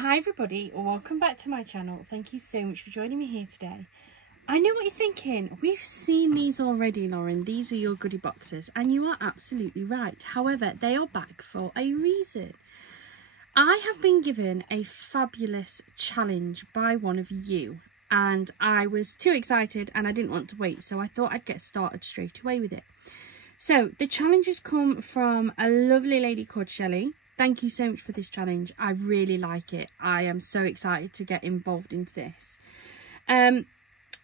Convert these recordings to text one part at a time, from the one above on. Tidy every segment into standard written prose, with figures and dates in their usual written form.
Hi everybody, welcome back to my channel. Thank you so much for joining me here today. I know what you're thinking. We've seen these already, Lauren. These are your goodie boxes, and you are absolutely right. However, they are back for a reason. I have been given a fabulous challenge by one of you, and I was too excited and I didn't want to wait, so I thought I'd get started straight away with it. So the challenge has come from a lovely lady called Shelley. Thank you so much for this challenge. I really like it. I am so excited to get involved into this.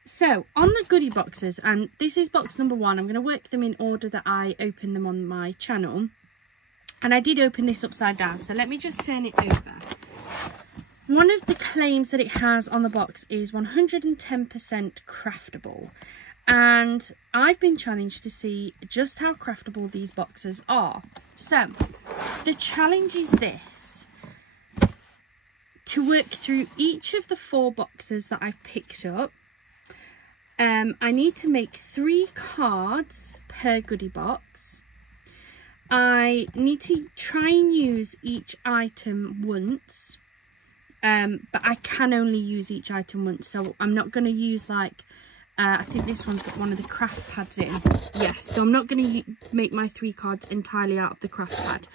So on the goodie boxes, and this is box number 1, I'm going to work them in order that I open them on my channel. And I did open this upside down, so let me just turn it over. One of the claims that it has on the box is 110% craftable. And I've been challenged to see just how craftable these boxes are. So the challenge is this: to work through each of the 4 boxes that I've picked up. I need to make 3 cards per goodie box. I need to try and use each item once, but I can only use each item once, so I'm not going to use like I think this one's got one of the craft pads in. Yeah, so I'm not going to make my 3 cards entirely out of the craft pad.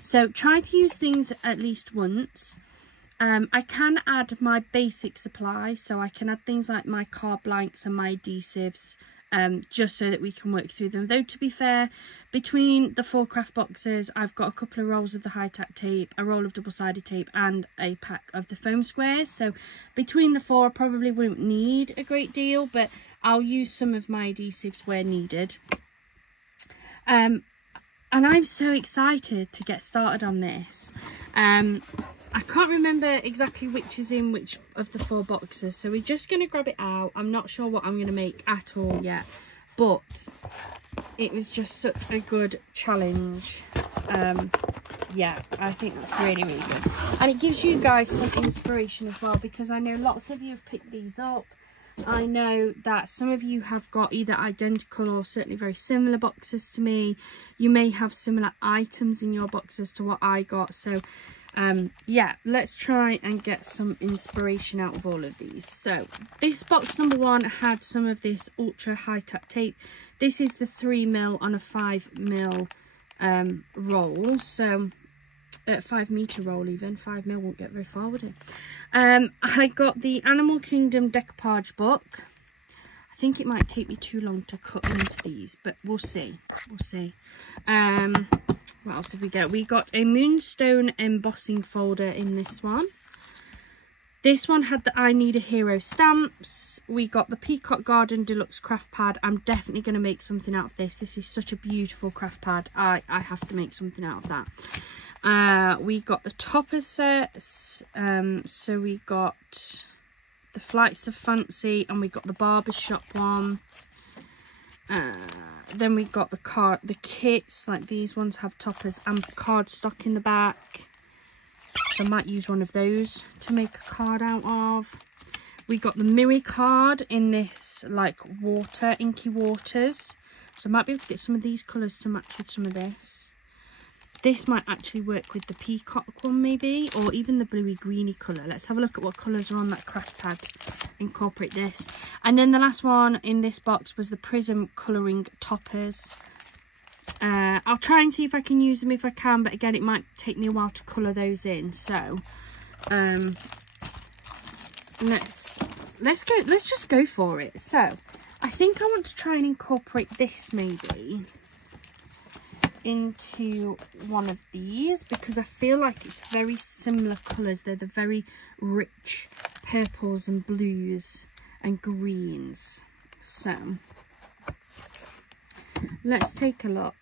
So try to use things at least once. I can add my basic supplies, so I can add things like my card blanks and my adhesives, just so that we can work through them. Though, to be fair, between the 4 craft boxes, I've got a couple of rolls of the high-tack tape, a roll of double-sided tape, and a pack of the foam squares. So between the 4, I probably won't need a great deal, but I'll use some of my adhesives where needed. And I'm so excited to get started on this. I can't remember exactly which is in which of the 4 boxes, so we're just going to grab it out. I'm not sure what I'm going to make at all yet, but it was just such a good challenge. Yeah, I think that's really, really good. And it gives you guys some inspiration as well, because I know lots of you have picked these up. I know that some of you have got either identical or certainly very similar boxes to me. You may have similar items in your boxes to what I got, so yeah, let's try and get some inspiration out of all of these. So this box number 1 had some of this ultra high-tack tape. This is the 3mm on a 5mm roll, so 5 meter roll. Even 5mm won't get very far, would it? I got the Animal Kingdom decoupage book. I think it might take me too long to cut into these, but we'll see. What else did we get? We got a Moonstone embossing folder in this one. This one had the I Need a Hero stamps. We got the Peacock Garden Deluxe craft pad. I'm definitely going to make something out of this. This is such a beautiful craft pad. I have to make something out of that. We got the topper sets. So we got the Flights of Fancy, and we got the Barbershop one. Then we got the kits, like these ones have toppers and cardstock in the back. So I might use one of those to make a card out of. We got the Miri card in this like water, inky waters. So I might be able to get some of these colours to match with some of this. This might actually work with the peacock one maybe, or even the bluey greeny colour. Let's have a look at what colours are on that craft pad. Incorporate this. And then the last one in this box was the Prism colouring toppers. I'll try and see if I can use them if I can, but again it might take me a while to colour those in. So let's just go for it. So I think I want to try and incorporate this maybe into one of these, because I feel like it's very similar colours. They're the very rich purples and blues and greens. So let's take a look.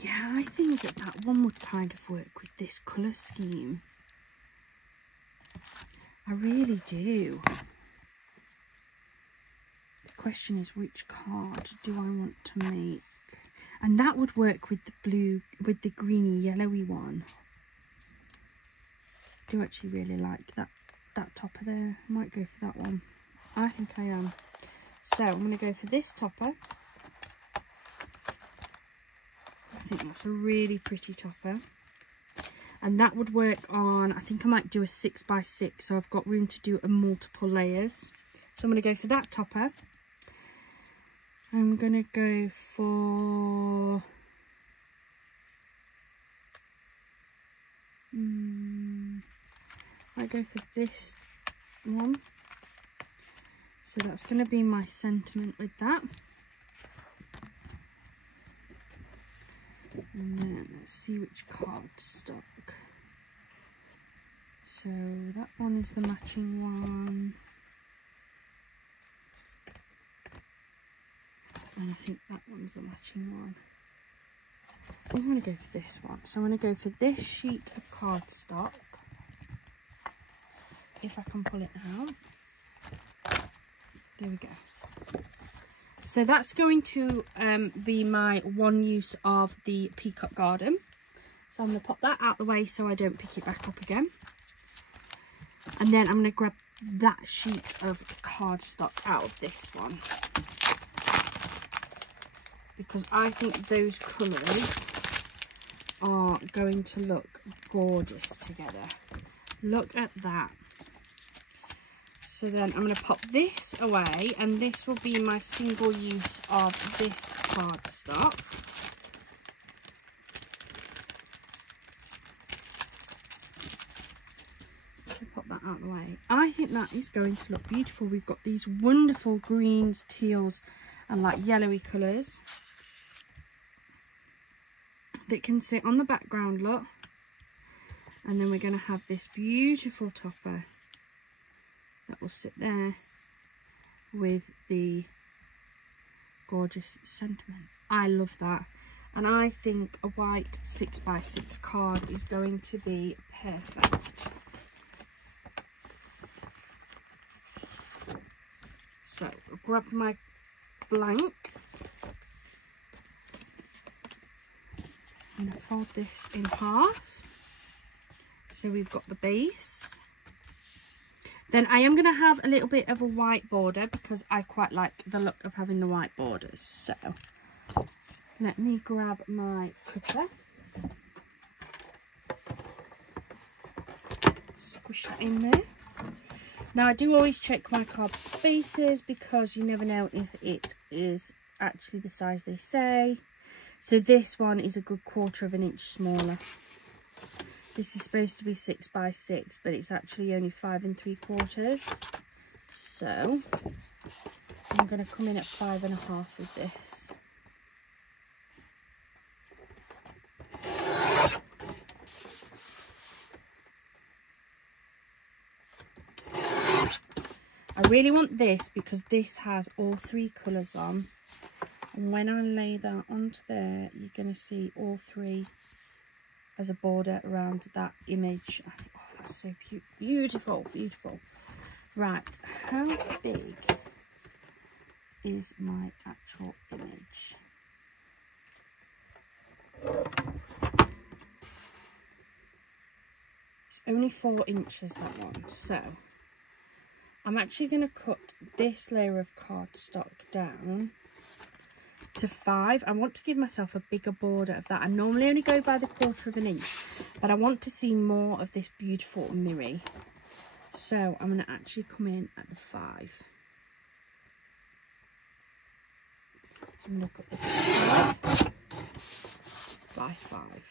Yeah, I think that one would kind of work with this colour scheme. I really do. The question is, which card do I want to make? And that would work with the blue, with the greeny yellowy one. I do actually really like that topper there. I might go for that one. I think I am. So I'm going to go for this topper. I think that's a really pretty topper. And that would work on, I think I might do a 6x6, so I've got room to do a multiple layers. So I'm going to go for that topper. I'm going to go for I go for this one. So that's going to be my sentiment with that. And then let's see which cardstock. So that one is the matching one. And I think that one's the matching one. I'm going to go for this one. So I'm going to go for this sheet of cardstock. If I can pull it out. There we go. So that's going to be my one use of the Peacock Garden. So I'm going to pop that out the way so I don't pick it back up again. And then I'm going to grab that sheet of cardstock out of this one. Because I think those colours are going to look gorgeous together. Look at that. So then I'm going to pop this away, and this will be my single use of this cardstock. Pop that out of the way. I think that is going to look beautiful. We've got these wonderful greens, teals, and like yellowy colours that can sit on the background, look. And then we're going to have this beautiful topper that will sit there with the gorgeous sentiment. I love that. And I think a white 6x6 card is going to be perfect. So I'll grab my blank. I'm going to fold this in half. So we've got the base. Then I am going to have a little bit of a white border because I quite like the look of having the white borders. So let me grab my cutter. Squish that in there. Now I do always check my card bases because you never know if it is actually the size they say. So this one is a good 1/4 inch smaller. This is supposed to be 6x6, but it's actually only 5 3/4. So I'm going to come in at 5 1/2 with this. I really want this because this has all 3 colours on. And when I lay that onto there, you're going to see all 3 as a border around that image. I think, oh, that's so beautiful, beautiful. Right, how big is my actual image? It's only 4 inches, that one. So I'm actually going to cut this layer of cardstock down to 5. I want to give myself a bigger border of that. I normally only go by the 1/4 inch, but I want to see more of this beautiful mirror. So I'm going to actually come in at the 5. So I'm going to cut this by 5.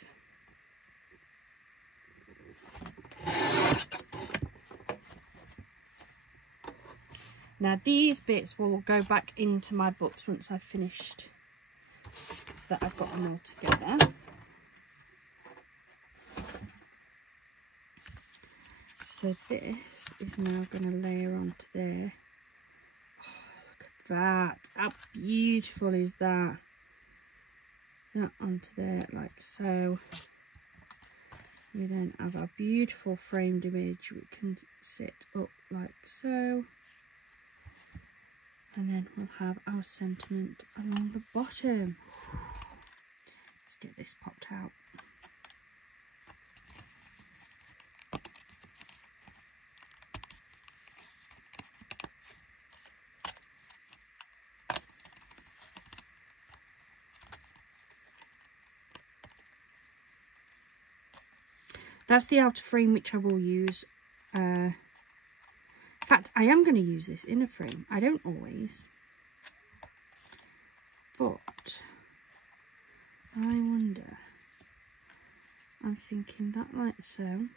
Now these bits will go back into my books once I've finished, so that I've got them all together. So this is now going to layer onto there. Oh, look at that. How beautiful is that? That onto there like so. We then have our beautiful framed image. We can sit up like so. And then we'll have our sentiment along the bottom. Let's get this popped out. That's the outer frame which I will use. In fact, I am going to use this inner frame. I don't always. But I wonder, I'm thinking that like so. And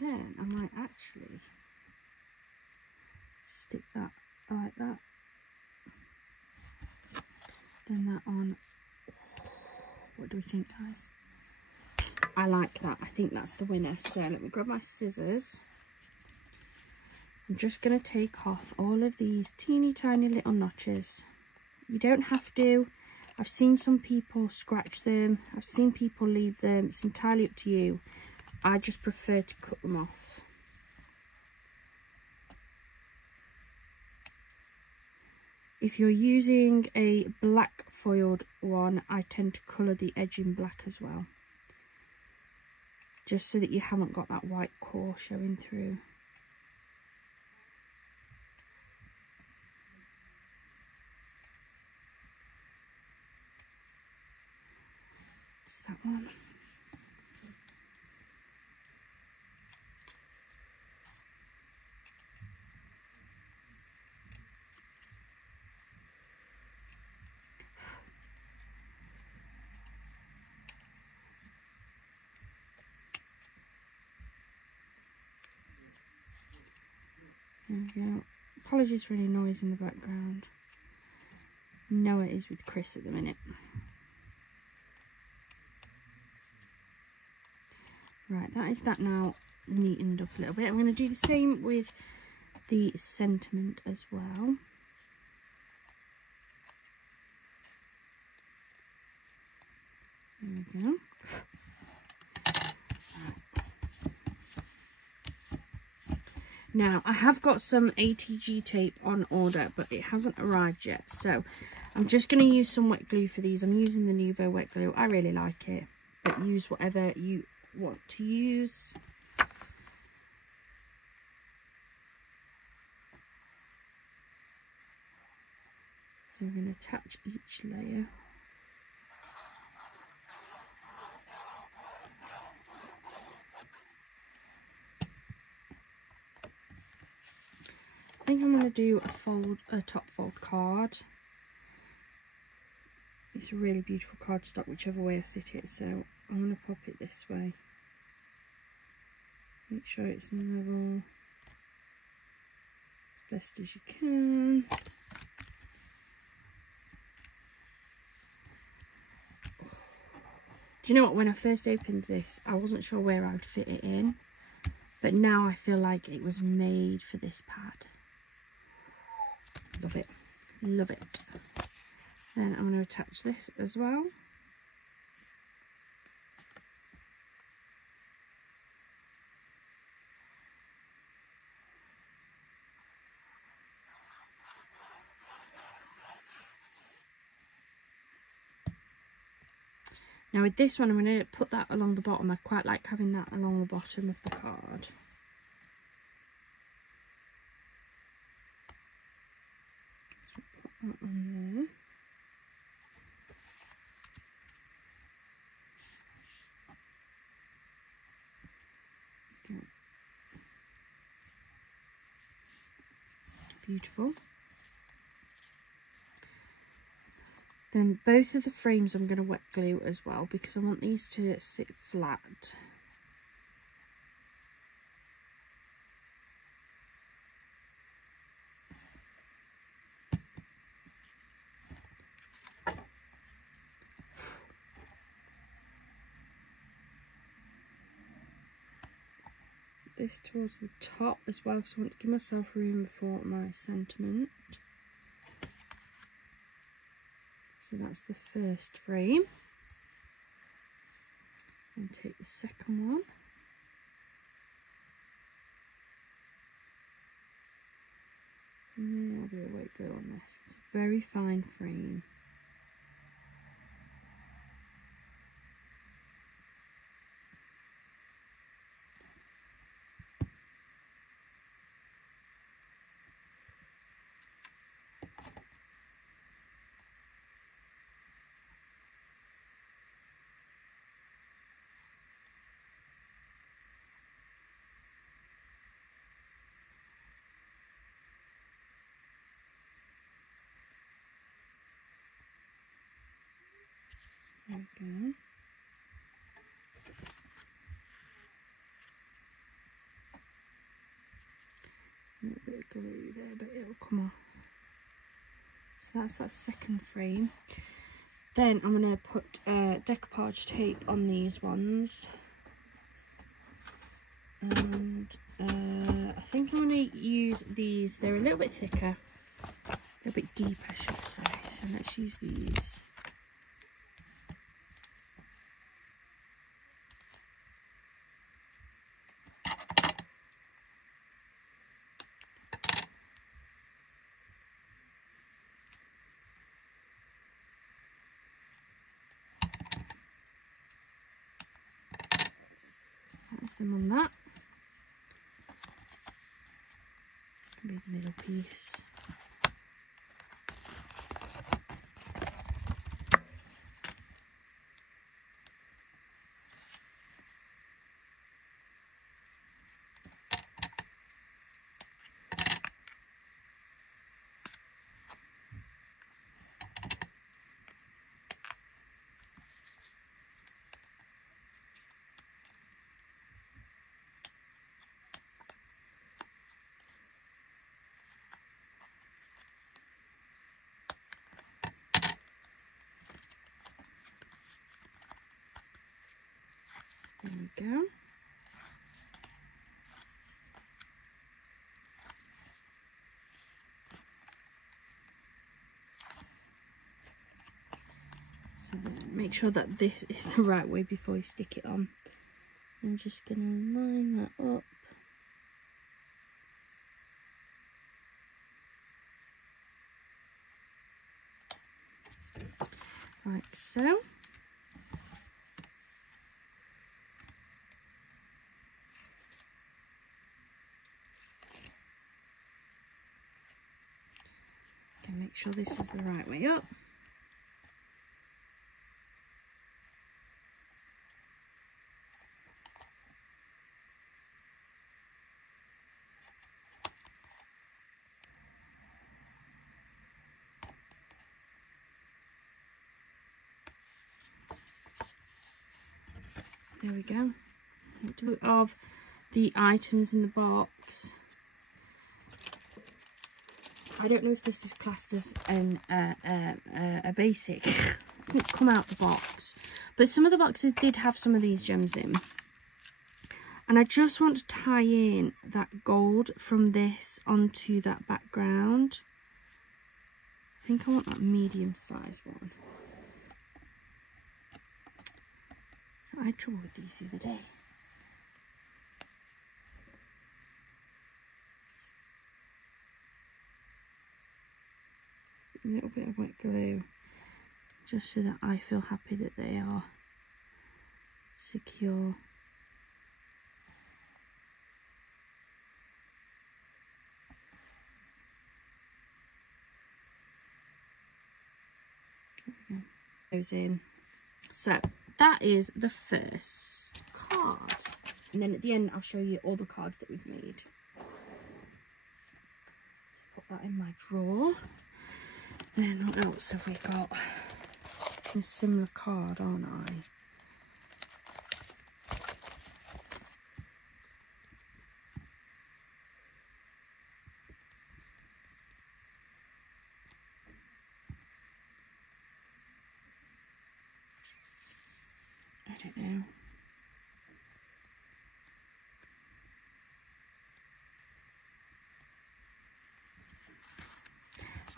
then I might actually stick that like that. Then that on. What do we think, guys? I like that. I think that's the winner. So let me grab my scissors. I'm just going to take off all of these teeny tiny little notches. You don't have to. I've seen some people scratch them. I've seen people leave them. It's entirely up to you. I just prefer to cut them off. If you're using a black foiled one, I tend to colour the edge in black as well. Just so that you haven't got that white core showing through. It's that one. There we go. Apologies for any noise in the background. Noah is with Chris at the minute. Right, that is that now neatened up a little bit. I'm going to do the same with the sentiment as well. There we go. Now, I have got some ATG tape on order, but it hasn't arrived yet. So, I'm just going to use some wet glue for these. I'm using the Nuvo wet glue. I really like it, but use whatever you want to use. So, I'm going to attach each layer. I think I'm going to do a top fold card. It's a really beautiful cardstock, whichever way I sit it. So I'm going to pop it this way. Make sure it's in level, best as you can. Do you know what? When I first opened this, I wasn't sure where I would fit it in, but now I feel like it was made for this pad. Love it, love it. Then I'm going to attach this as well. Now with this one, I'm going to put that along the bottom. I quite like having that along the bottom of the card. Put that on there. Okay. Beautiful. Then both of the frames I'm going to wet glue as well, because I want these to sit flat. This towards the top as well, because I want to give myself room for my sentiment. So that's the first frame. And take the second one. And there'll be a wet glue on this. It's a very fine frame. There we go. A little bit of glue there, but it'll come off. So that's that second frame. Then I'm going to put decoupage tape on these ones. And I think I'm going to use these. They're a little bit thicker, a little bit deeper, I should say. So let's use these. That's them on that. Be the middle piece. There we go. So then make sure that this is the right way before you stick it on. I'm just going to line that up. Like so. Make sure this is the right way up. There we go. Of the items in the box. I don't know if this is classed as a basic. It's come out the box, but some of the boxes did have some of these gems in, and I just want to tie in that gold from this onto that background. I think I want that medium sized one. I had trouble with these the other day. A little bit of wet glue, just so that I feel happy that they are secure. Those in. So that is the first card, and then at the end I'll show you all the cards that we've made. So put that in my drawer. Then what else have we got? A similar card, aren't I? I don't know.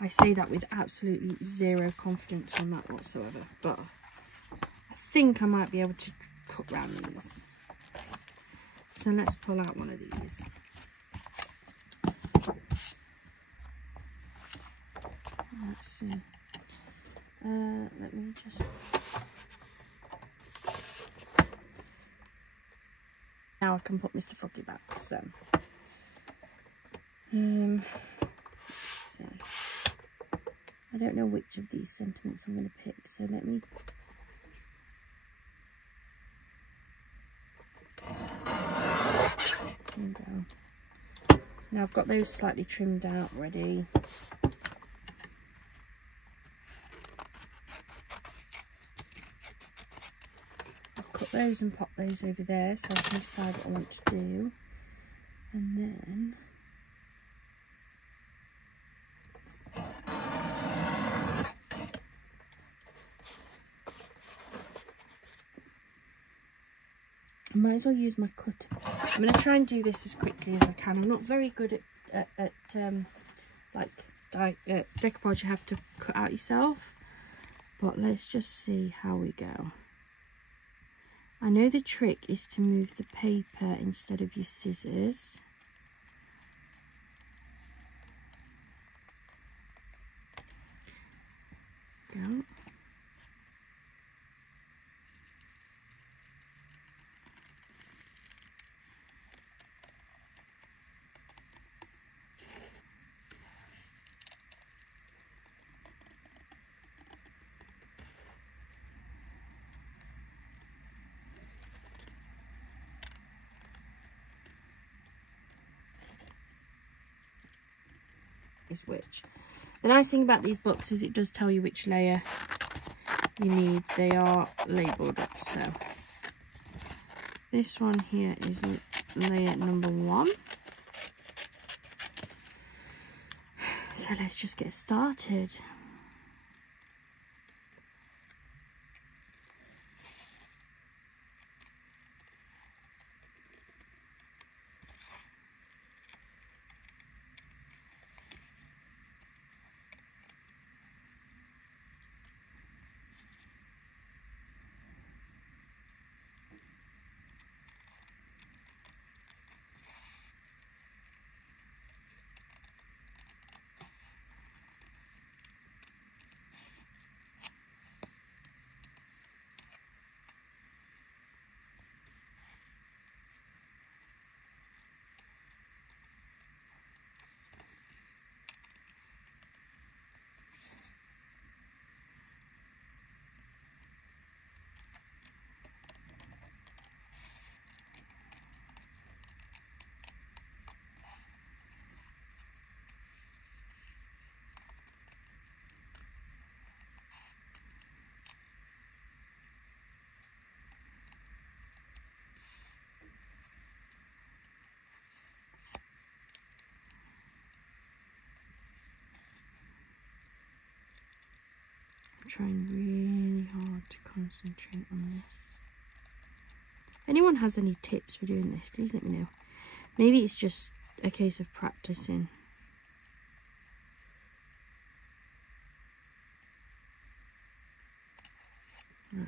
I say that with absolutely zero confidence on that whatsoever, but I think I might be able to cut round these. So let's pull out one of these. Let's see. Let me just... Now I can put Mr. Froggy back, so... let's see. I don't know which of these sentiments I'm going to pick, so let me... There we go. Now I've got those slightly trimmed out ready. put those and pop those over there so I can decide what I want to do. And then I might as well use my cutter. I'm going to try and do this as quickly as I can. I'm not very good at like decoupage you have to cut out yourself. But let's just see how we go. I know the trick is to move the paper instead of your scissors. Go. Is which. The nice thing about these books is it does tell you which layer you need. They are labelled up, so this one here is layer number 1. So let's just get started. Trying really hard to concentrate on this. If anyone has any tips for doing this, please let me know. Maybe it's just a case of practicing. Right.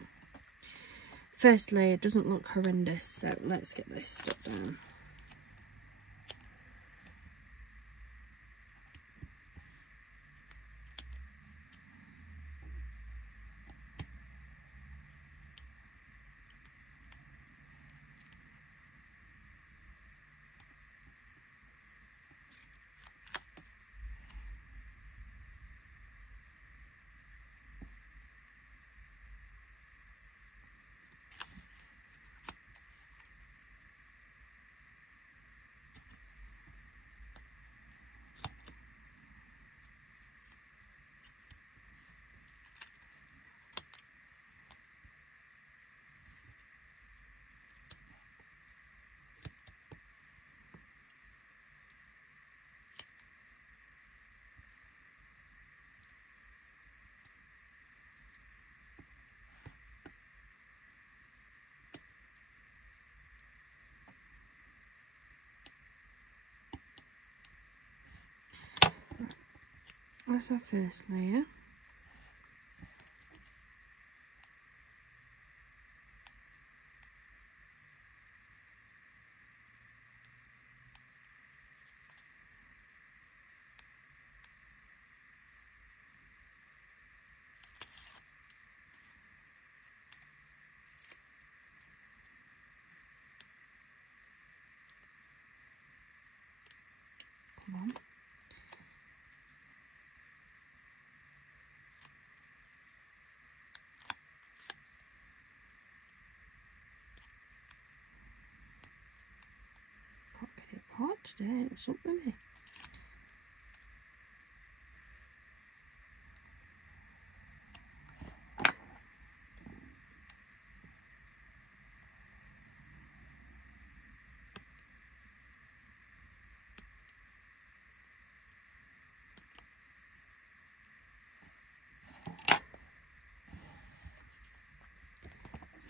First layer doesn't look horrendous, so let's get this stuck down. That's our first layer. Come on. Hot today, what's up with me?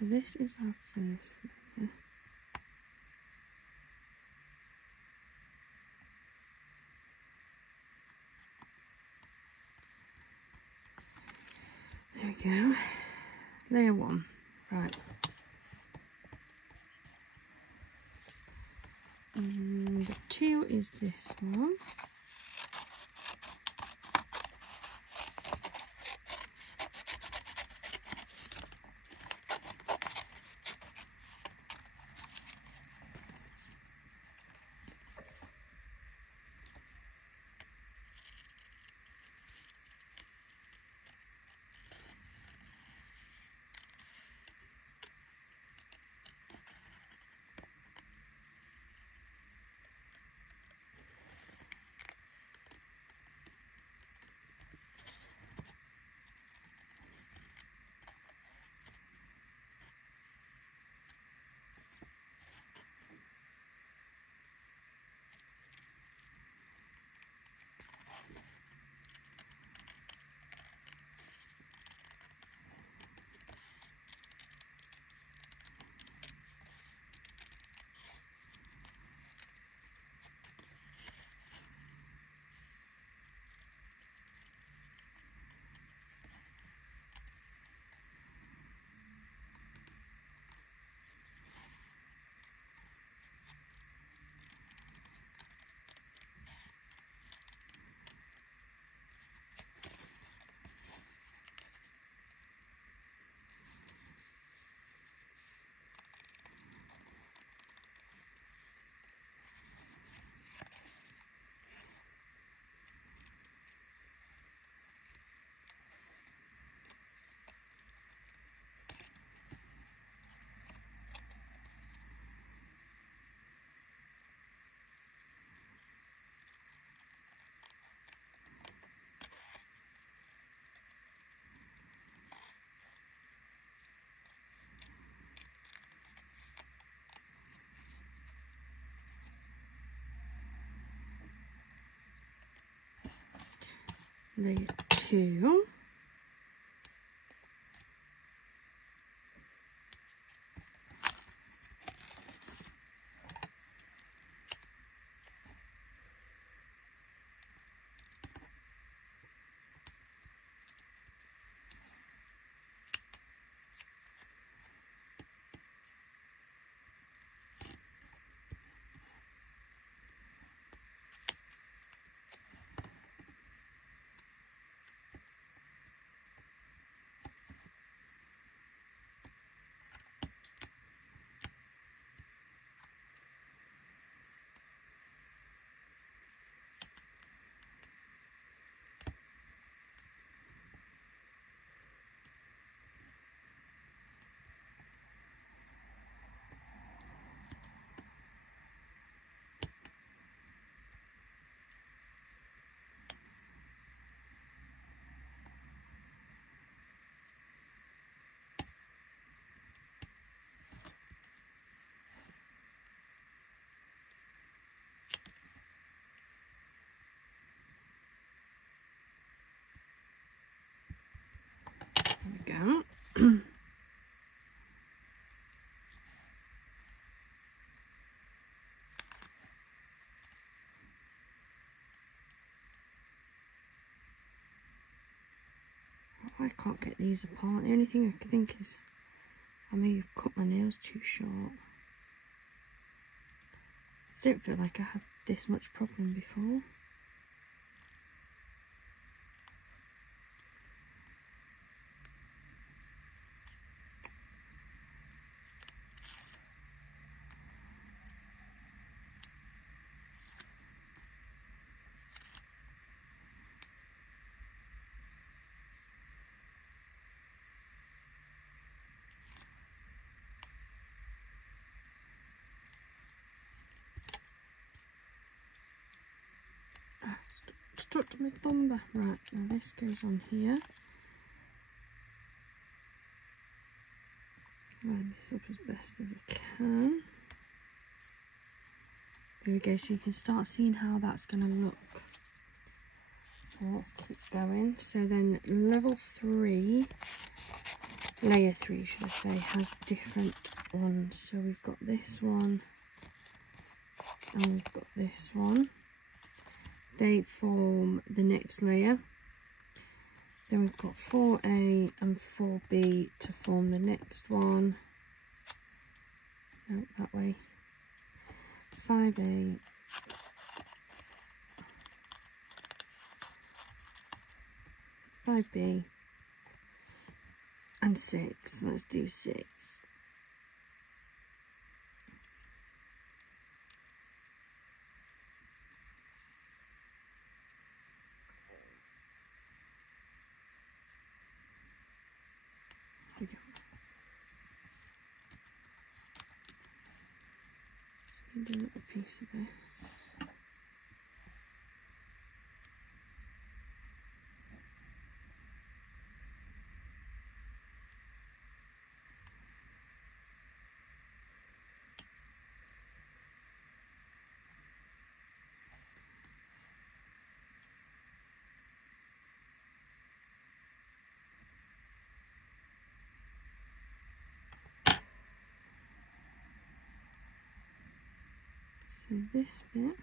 So this is our first layer. There we go. Layer 1. Right. Number 2 is this one. Layer 2. Go. I can't get these apart. The only thing I think is I may have cut my nails too short. I don't feel like I had this much problem before. Stuck to my thumb there. Right, now this goes on here. Line this up as best as I can. There we go, so you can start seeing how that's going to look. So let's keep going. So then level 3, layer 3 should I say, has different ones. So we've got this one and we've got this one. They form the next layer. Then we've got 4A and 4B to form the next one. No, that way. 5A, 5B, and 6. Let's do 6. Here we go. Just do a little piece of this. So this bit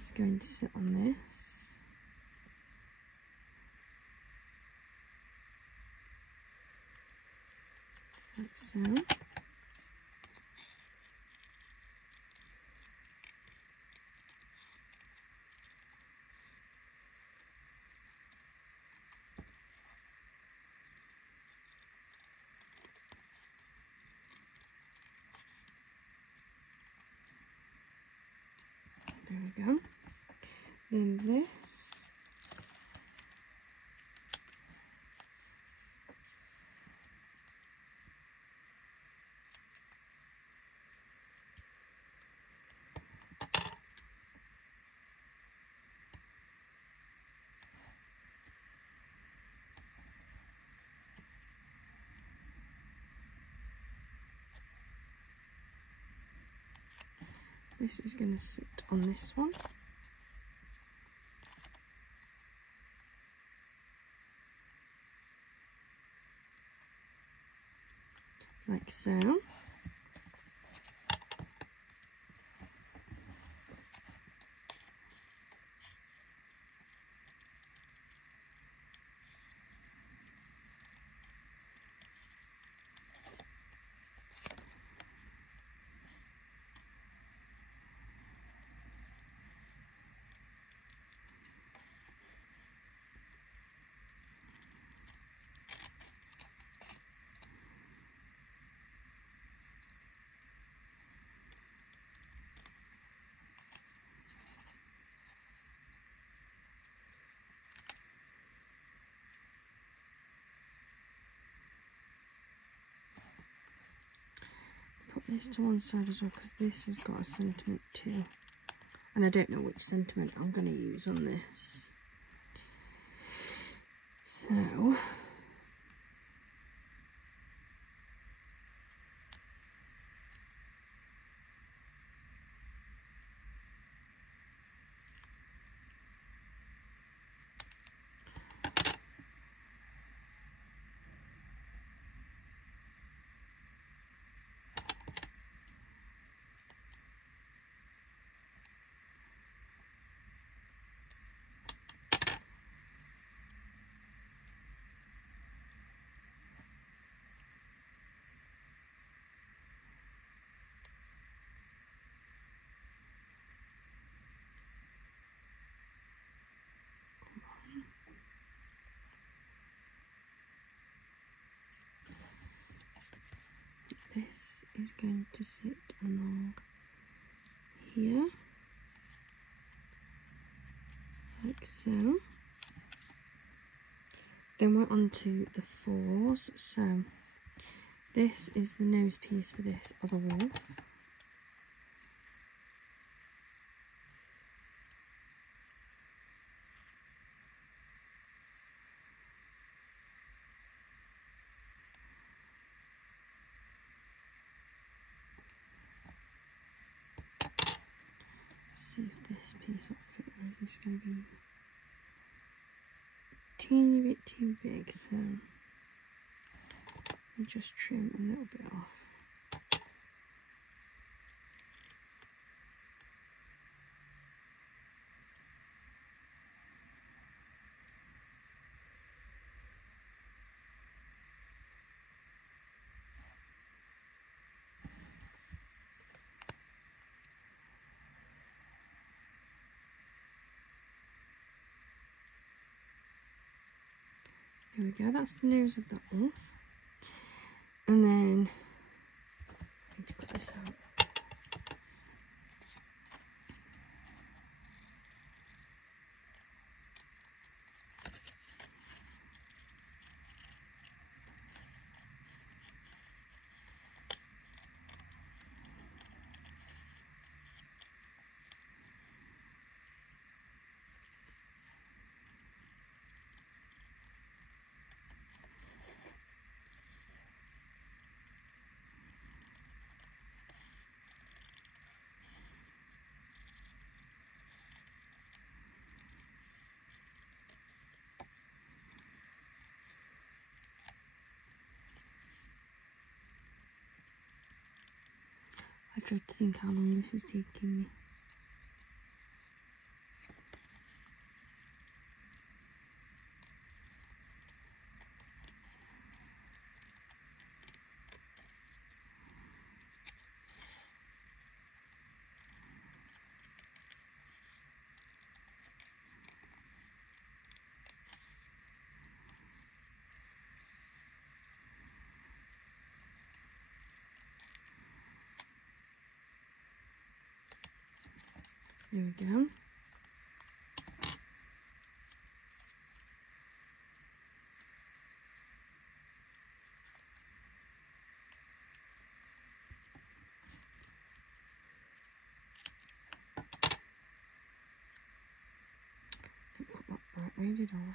is going to sit on this. Like so. There we go. Then this. This is going to sit on this one. Like so. Put this to one side as well because this has got a sentiment too, and I don't know which sentiment I'm going to use on this. So this is going to sit along here, like so. Then we're on to the 4s. So this is the nose piece for this other wolf. see if this piece will fit, or is this going to be a teeny bit too big, so we just trim a little bit off. There we go, that's the nose of that off. And then I need to cut this out. I dread to think how long this is taking me. There we go. Didn't put that right way, did I?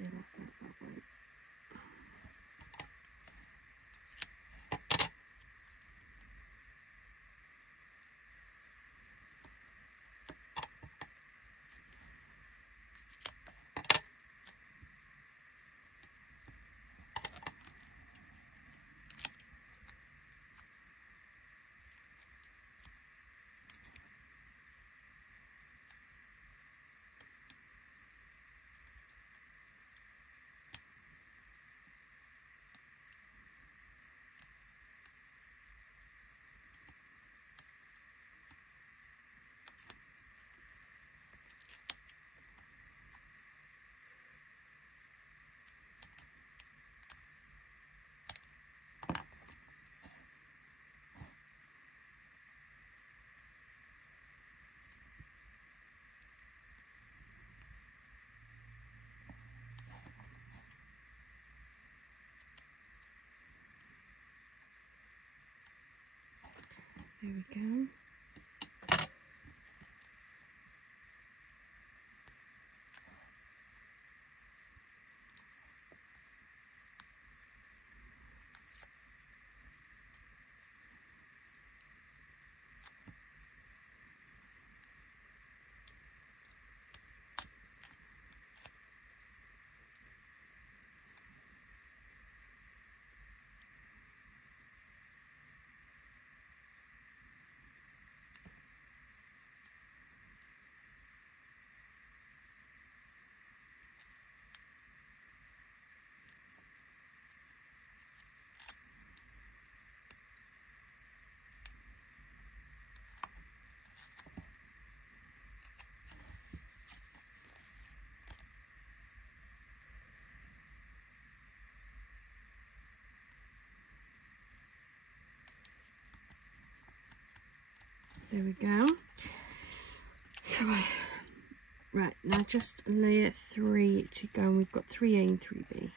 That way. There we go. There we go. Come on. Right, now just layer 3 to go, and we've got 3A and 3B.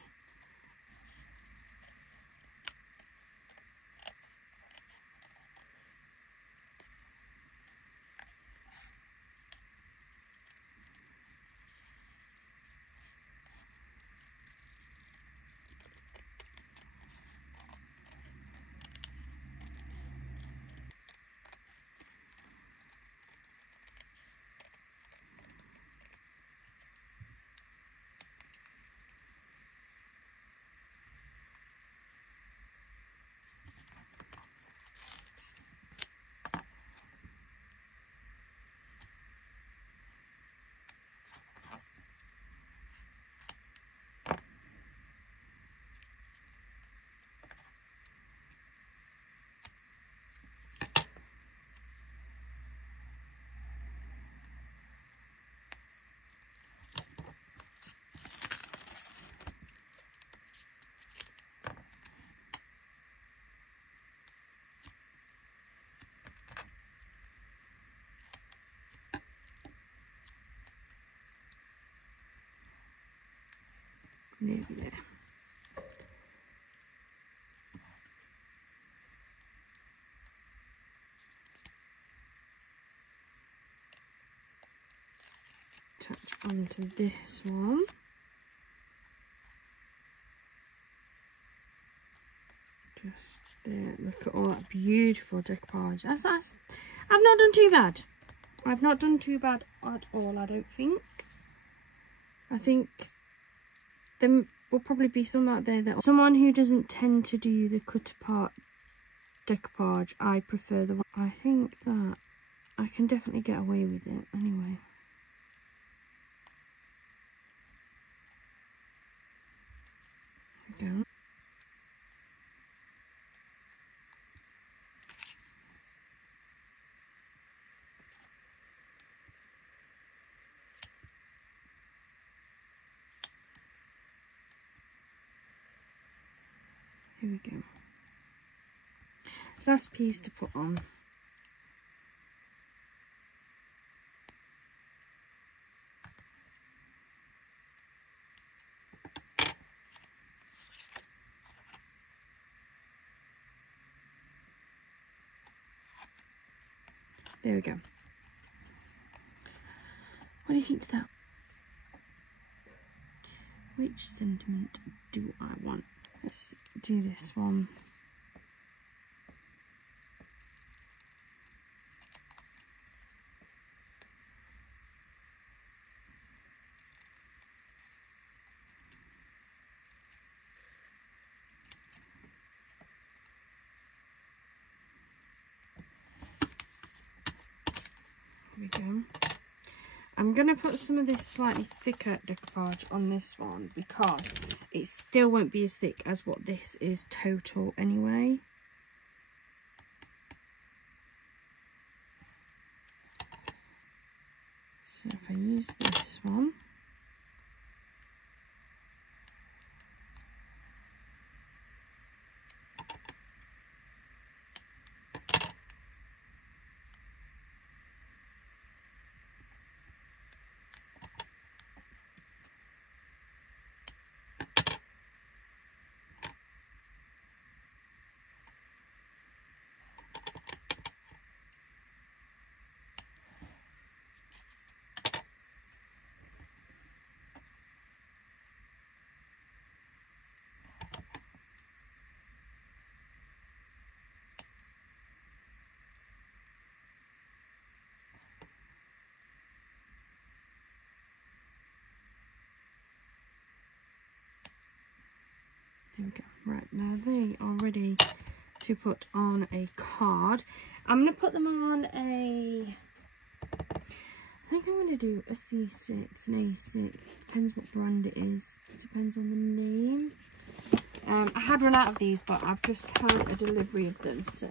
nearly there. Touch onto this one. Just there. Look at all that beautiful decoupage. I've not done too bad. I've not done too bad at all, I don't think. I think there will probably be some out there that... Someone who doesn't tend to do the cut apart decoupage, I prefer the one. I think that I can definitely get away with it anyway. There we go. Here we go. Last piece to put on. There we go. What do you think to that? Which sentiment do I want? Let's do this one. Here we go. I'm going to put some of this slightly thicker decoupage on this one because it still won't be as thick as what this is total anyway. So if I use this one, there we go. Right, now they are ready to put on a card. I'm going to put them on a... I think I'm going to do a C6, an A6. Depends what brand it is. Depends on the name. I had run out of these, but I've just had a delivery of them, so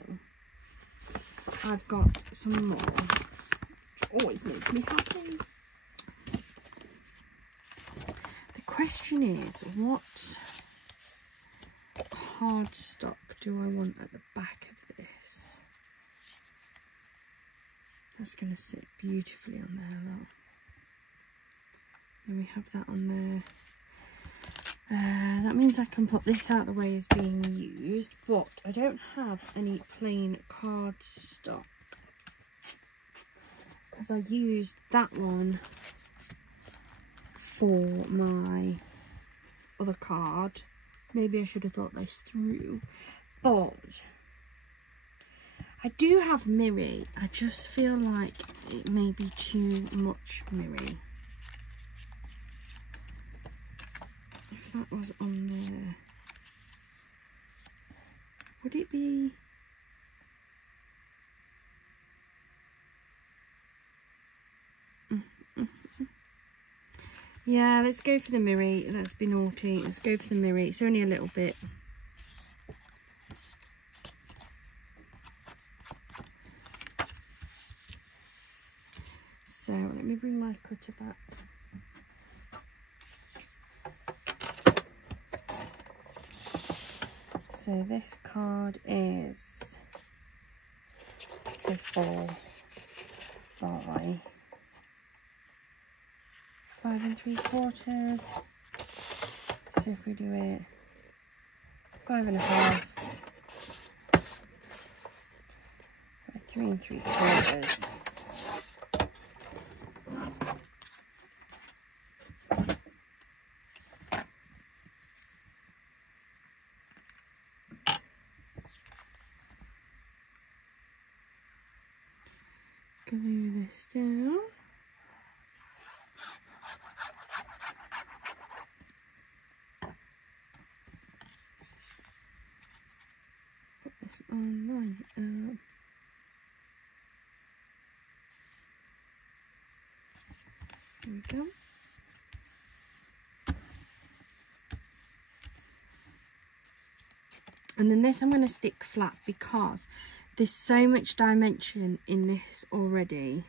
I've got some more, which always makes me happy. The question is, what cardstock do I want at the back of this? That's going to sit beautifully on there, look. Then we have that on there. That means I can put this out the way as being used, but I don't have any plain cardstock because I used that one for my other card. Maybe I should have thought this through, but I do have Miri. I just feel like it may be too much Miri. If that was on there, would it be... Yeah, let's go for the Miri. Let's be naughty. Let's go for the Miri. It's only a little bit. So let me bring my cutter back. So this card is, so 4 by 5 3/4. So if we do it 5.5 by 3 3/4. Glue this down. Put this on, line it up. There we go. And then this I'm going to stick flat because there's so much dimension in this already.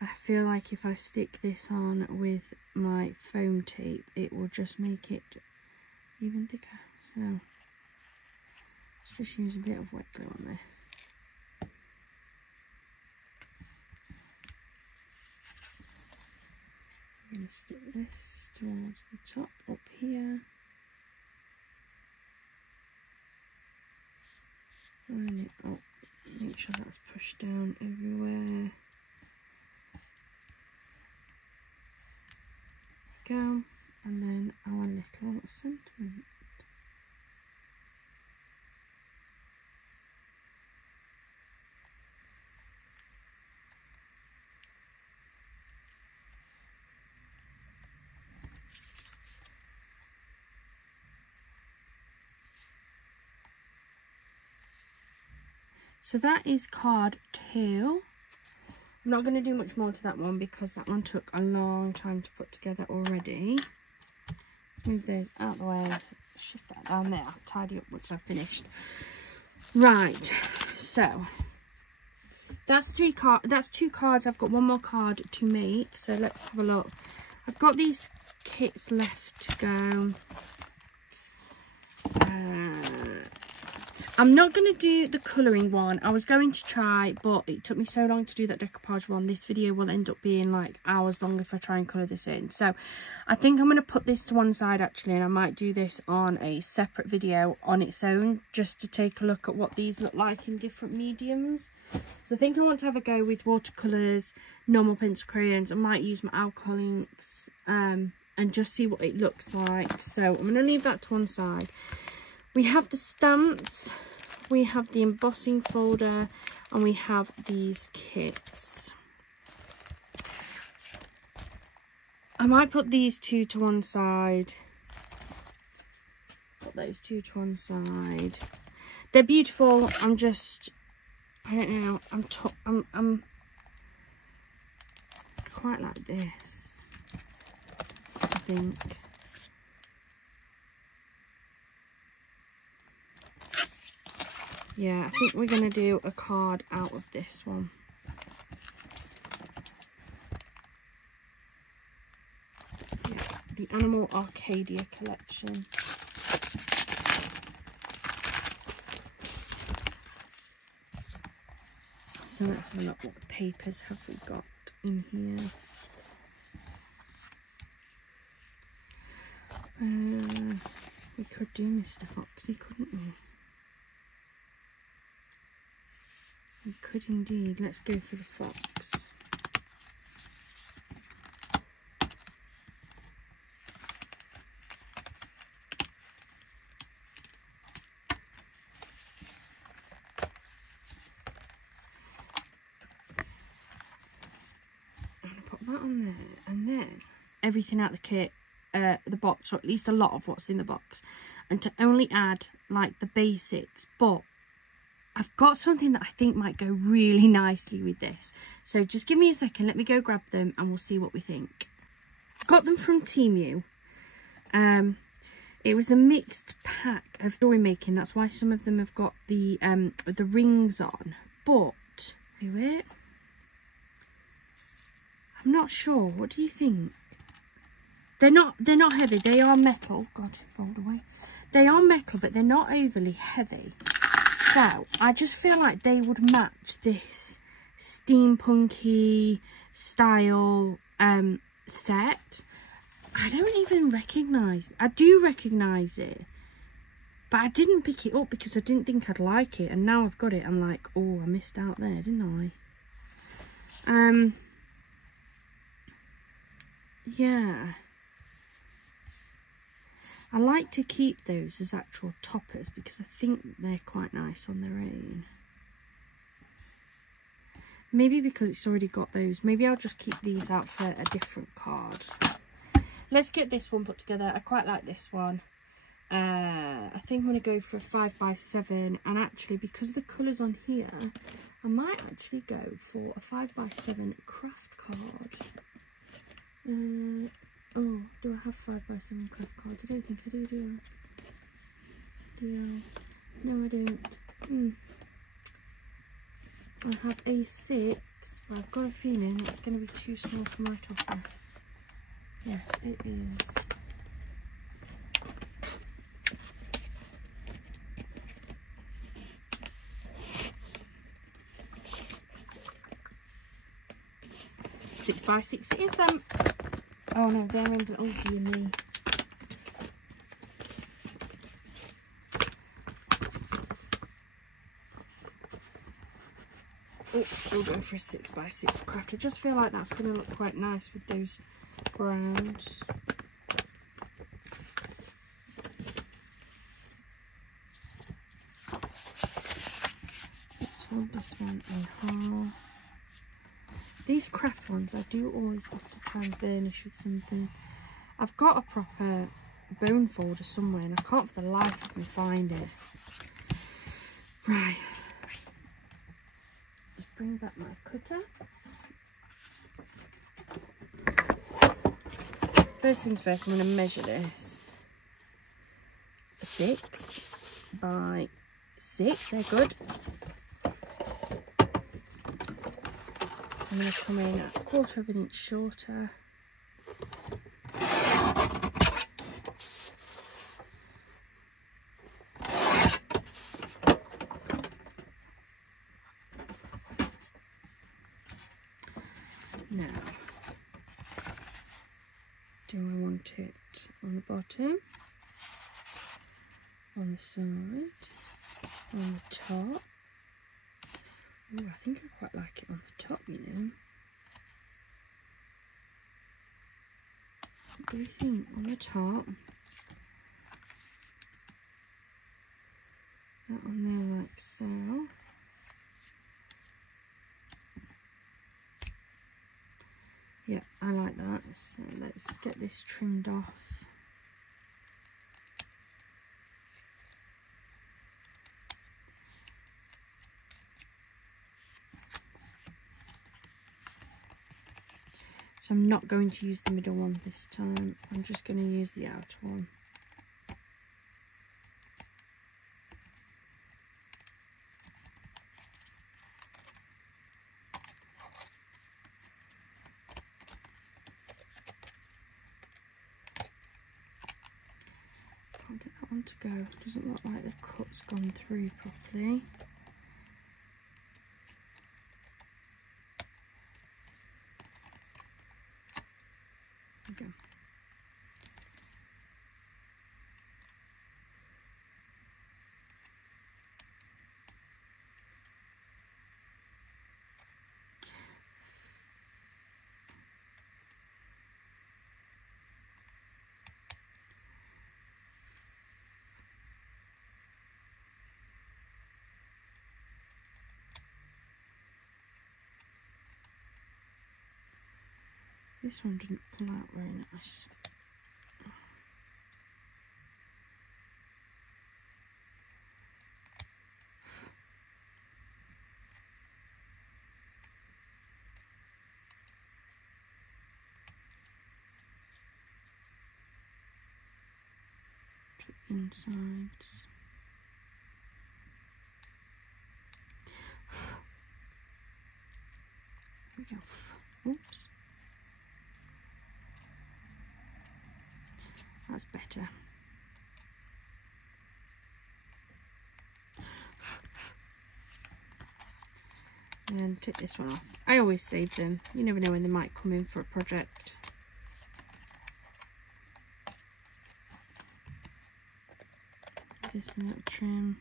I feel like if I stick this on with my foam tape, it will just make it even thicker. So let's just use a bit of wet glue on this. I'm going to stick this towards the top up here. Line it up, make sure that's pushed down everywhere. Go, and then our little sentiment. So that is card 2. I'm not going to do much more to that one because that one took a long time to put together already. Let's move those out of the way, shift that down there, I'll tidy up once I've finished. Right, so that's 2 cards. I've got one more card to make, so let's have a look. I've got these kits left to go. I'm not going to do the colouring one. I was going to try, but it took me so long to do that decoupage one. This video will end up being like hours long if I try and colour this in. So I think I'm going to put this to one side actually, and I might do this on a separate video on its own, just to take a look at what these look like in different mediums. So I think I want to have a go with watercolours, normal pencil crayons. I might use my alcohol inks and just see what it looks like. So I'm going to leave that to one side. We have the stamps, we have the embossing folder, and we have these kits. I might put these 2 to one side. Put those 2 to one side. They're beautiful. I don't know. I'm quite like this, I think. Yeah, I think we're going to do a card out of this one. Yeah, the Animal Arcadia collection. So let's have a look. What papers have we got in here? We could do Mr. Foxy, couldn't we? We could indeed. Let's go for the fox. I'm going to put that on there, and then everything out the kit, the box, or at least a lot of what's in the box, and to only add like the basics, but I've got something that I think might go really nicely with this. So just give me a second, let me go grab them and we'll see what we think. Got them from Temu. It was a mixed pack of jewellery making. That's why some of them have got the rings on. But do it. I'm not sure. What do you think? They're not heavy. They are metal. God, rolled away. They are metal, but they're not overly heavy. So I just feel like they would match this steampunky style set. I don't even recognise, I do recognise it, but I didn't pick it up because I didn't think I'd like it, and now I've got it, I'm like, oh, I missed out there, didn't I? Yeah. I like to keep those as actual toppers because I think they're quite nice on their own. Maybe because it's already got those. Maybe I'll just keep these out for a different card. Let's get this one put together. I quite like this one. I think I'm going to go for a 5x7. And actually, because of the colours on here, I might actually go for a 5x7 craft card. Oh, do I have 5x7 craft cards? I don't think I do, do I? No, I don't. I have a 6, but I've got a feeling it's going to be too small for my topper. Yes, it is. Six by 6 it is then. Oh no, they're in, oh dear me. Oh, we'll go for a 6x6 craft. I just feel like that's going to look quite nice with those browns. This one and half. These craft ones, I do always have to try and burnish with something. I've got a proper bone folder somewhere and I can't for the life of me find it. Right. Let's bring back my cutter. First things first, I'm going to measure this. 6 by 6, they're good. I'm going to come in a 1/4 of an inch shorter. Now, do I want it on the bottom, on the side, on the top? Oh, I think I quite like it on the top, you know. What do you think on the top? That on there like so. Yeah, I like that. So let's get this trimmed off. So I'm not going to use the middle one this time. I'm just going to use the outer one. Can't get that one to go. Doesn't look like the cut's gone through properly. Go. This one didn't pull out very nice. Insides. Here we go. Oops. That's better. And then take this one off. I always save them. You never know when they might come in for a project. this a little trim.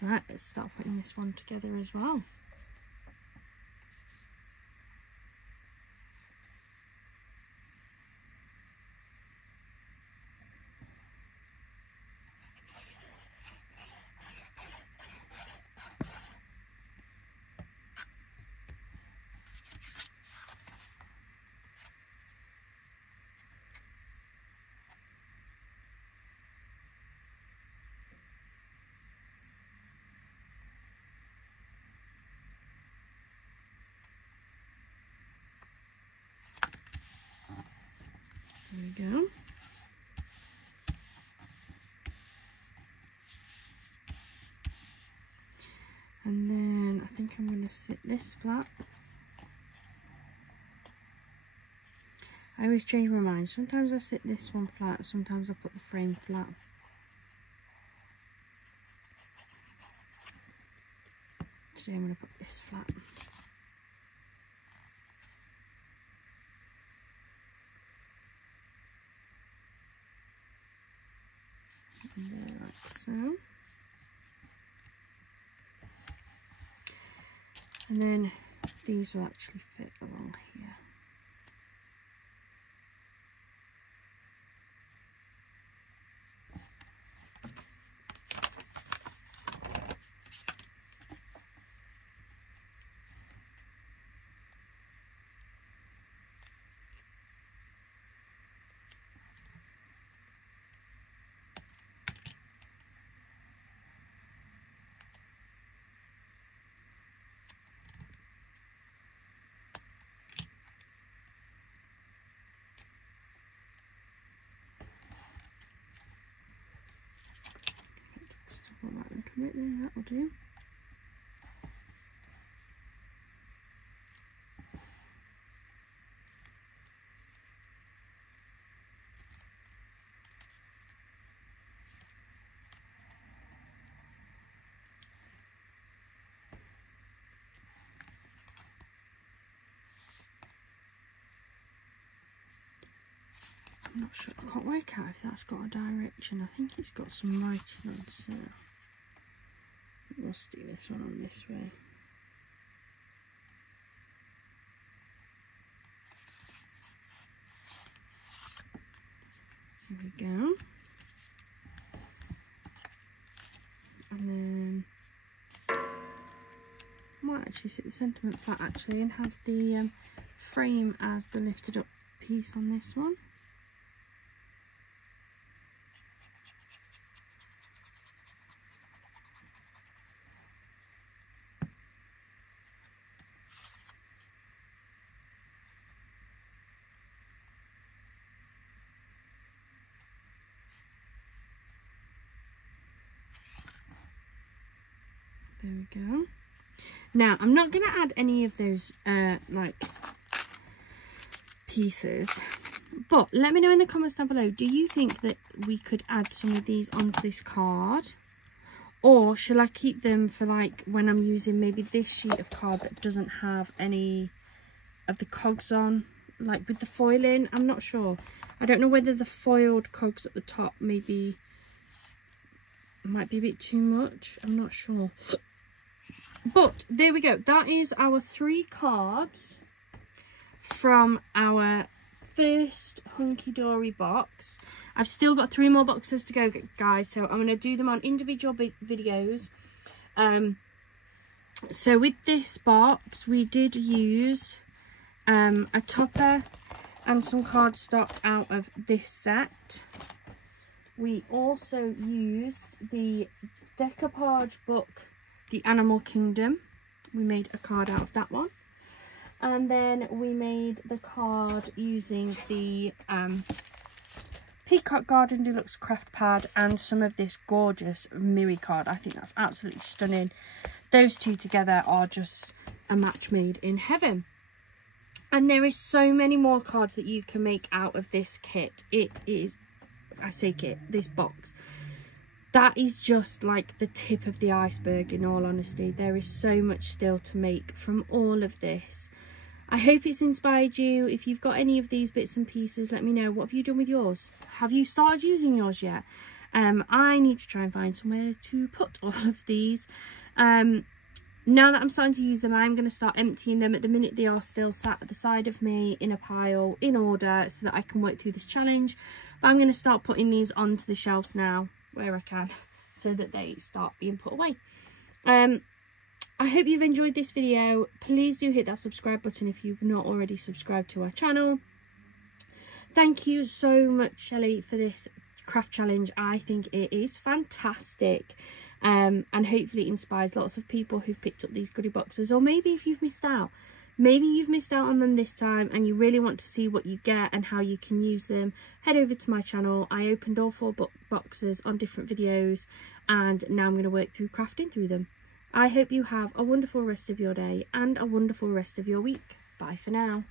Right, let's start putting this one together as well. There we go. And then I think I'm going to sit this flat. I always change my mind. Sometimes I sit this one flat, sometimes I put the frame flat. Today I'm going to put this flat. Like so. And then these will actually fit along here. That little bit there, that will do. I'm not sure, I can't work out if that's got a direction. I think it's got some writing on, so we'll stick this one on this way. Here we go. And then I might actually sit the sentiment flat actually and have the frame as the lifted up piece on this one. There we go. Now, I'm not going to add any of those like pieces, but let me know in the comments down below, do you think that we could add some of these onto this card, or shall I keep them for like when I'm using maybe this sheet of card that doesn't have any of the cogs on, like with the foiling? I'm not sure. I don't know whether the foiled cogs at the top might be a bit too much. I'm not sure. But there we go. That is our 3 cards from our first Hunky Dory box. I've still got 3 more boxes to go, guys, so I'm going to do them on individual videos. So with this box, we did use a topper and some cardstock out of this set. We also used the decoupage book, The Animal Kingdom. We made a card out of that one. And then we made the card using the Peacock Garden Deluxe Craft Pad and some of this gorgeous Miri card. I think that's absolutely stunning. Those two together are just a match made in heaven. And there is so many more cards that you can make out of this kit. It is, I say kit, this box. that is just like the tip of the iceberg, in all honesty. There is so much still to make from all of this. I hope it's inspired you. If you've got any of these bits and pieces, let me know. What have you done with yours? Have you started using yours yet? I need to try and find somewhere to put all of these. Now that I'm starting to use them, I'm going to start emptying them. At the minute, they are still sat at the side of me in a pile in order so that I can work through this challenge. But I'm going to start putting these onto the shelves now where I can, so that they start being put away. I hope you've enjoyed this video. Please do hit that subscribe button if you've not already subscribed to our channel. Thank you so much, Shelley, for this craft challenge. I think it is fantastic. And hopefully it inspires lots of people who've picked up these goodie boxes, or maybe if you've missed out. Maybe you've missed out on them this time and you really want to see what you get and how you can use them. Head over to my channel. I opened all 4 boxes on different videos, and now I'm going to work through crafting through them. I hope you have a wonderful rest of your day and a wonderful rest of your week. Bye for now.